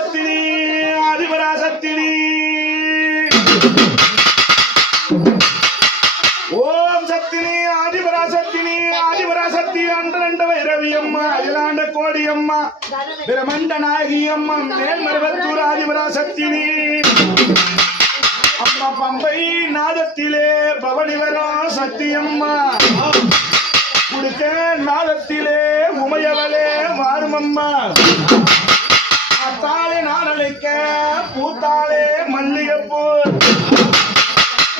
சத்தினி ஆதிபராசத்தினி ஓம் சத்தினி ஆதிபராசத்தினி ஆதிபராசக்தி அண்டரண்ட வைரவி அம்மா அகிலாண்ட கோடி அம்மா பிரமண்ட நாயகி அம்மா மேல்மருவத்தூர் ஆதிபராசக்தினி அம்மா பம்பை நாதத்திலே பவனி வரும் சக்தி அம்மா குடுக்க நாதத்திலே உமையவளே வாருமம்மா அத்தாலே நாடலைக்க பூத்தாலே மல்லிகைப்பூ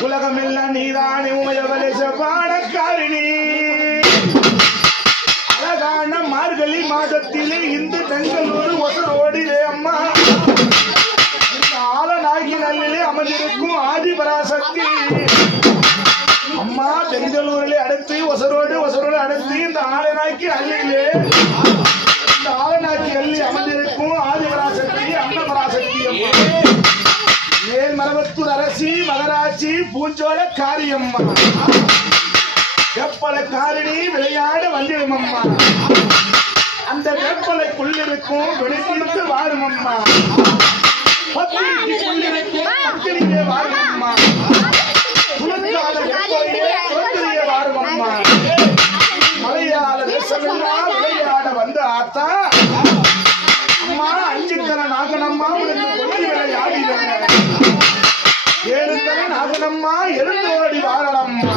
உலகமெல்லாம் நீதானே உமையவளே செவ்வாடக்காரிணி அழகான மார்கழி மாதத்திலே இந்து பெங்களூர் ஒசரோடிலே அம்மா இந்த ஆலநாயகி நல்லிலே அமர்ந்திருக்கும் ஆதிபராசக்தி அம்மா பெங்களூரிலே அடுத்து ஒசரோடு அடுத்து இந்த ஆலநாயகி அள்ளியிலே இந்த ஆலநாயகி அள்ளி அமர்ந்திருக்கும் ஆதிபராசக்தி அன்னபராசக்தி அம்மா மேல்மருவத்தூர் அரசி மகராட்சி பூஞ்சோல காரியம்மா வெப்பல காரிணி விளையாட வந்திடும் அம்மா அந்த வெப்பலைக்குள்ளிருக்கும் வெளித்திருந்து வாரும் அம்மா பத்திரிகைக்குள்ளிருக்கும் பத்திரிகை வாரும் அம்மா துணுக்காத வெப்பையே தோன்றிய வாரும் அம்மா மலையாள தேசமெல்லாம் விளையாட வந்த ஆத்தா அம்மா அஞ்சுத்தன நாகனம்மா உனக்கு கொண்டு விளையாடினாங்க ஏழுத்தன நாகனம்மா எழுந்தோடி வாழலம்மா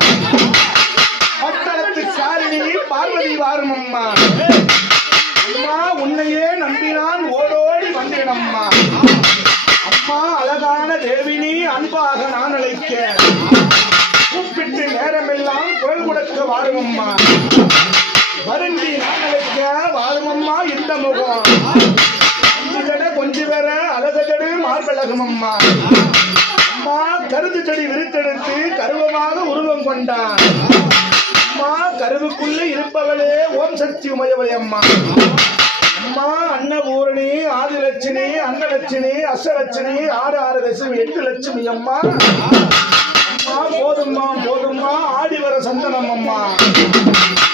பட்டணத்து காரிணி பார்வதி வாரும் அம்மா அம்மா உன்னையே நம்பினான் ஓடோடி வந்தேன் அம்மா அம்மா அழகான தேவினி அன்பாக நான் அழைக்க கூப்பிட்டு நேரமெல்லாம் குரல் கொடுக்க வாரும் அம்மா வருந்தி நான் அழைக்க வாரும் அம்மா இந்த முகம் கொஞ்சம் வேற அழகஜடு மார்பழகம் அம்மா அம்மா கருது செடி விரித்தெடுத்து கருவமாக உருவம் கொண்டான் அம்மா கருவுக்குள்ளே இருப்பவளே ஓம் சக்தி உமையவளே அம்மா அம்மா அன்னபூரணி ஆதிலட்சுமி அன்னலட்சுமி அஷ்டலட்சுமி 6 லட்சுமி 8 லட்சுமி அம்மா அம்மா போதும்மா ஆடி வர சந்தனம் அம்மா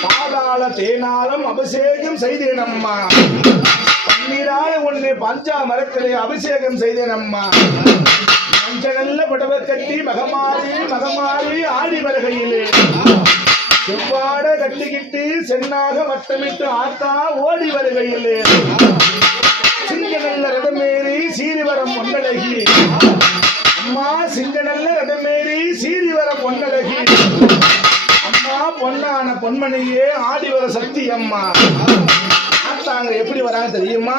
பாதாள தேனாலும் அபிஷேகம் செய்தேன் அம்மா பன்னீரால உன்னை பஞ்சாமரத்திலே அபிஷேகம் செய்தேன் அம்மா நல்ல புடவை கட்டி மகமாறி ஆடி வருகையிலே செவ்வாட கட்டிக்கிட்டு சென்னாக வட்டமிட்டு ஆத்தா ஓடி வருகையிலே சிங்க நல்ல ரதமேறி சீரிவரம் பொன்னழகி அம்மா சிங்க நல்ல ரதமேறி சீரிவரம் பொன்னழகி அம்மா பொன்னான பொன்மணியே ஆடி வர சக்தி அம்மா ஆத்தாங்க எப்படி வராங்க தெரியுமா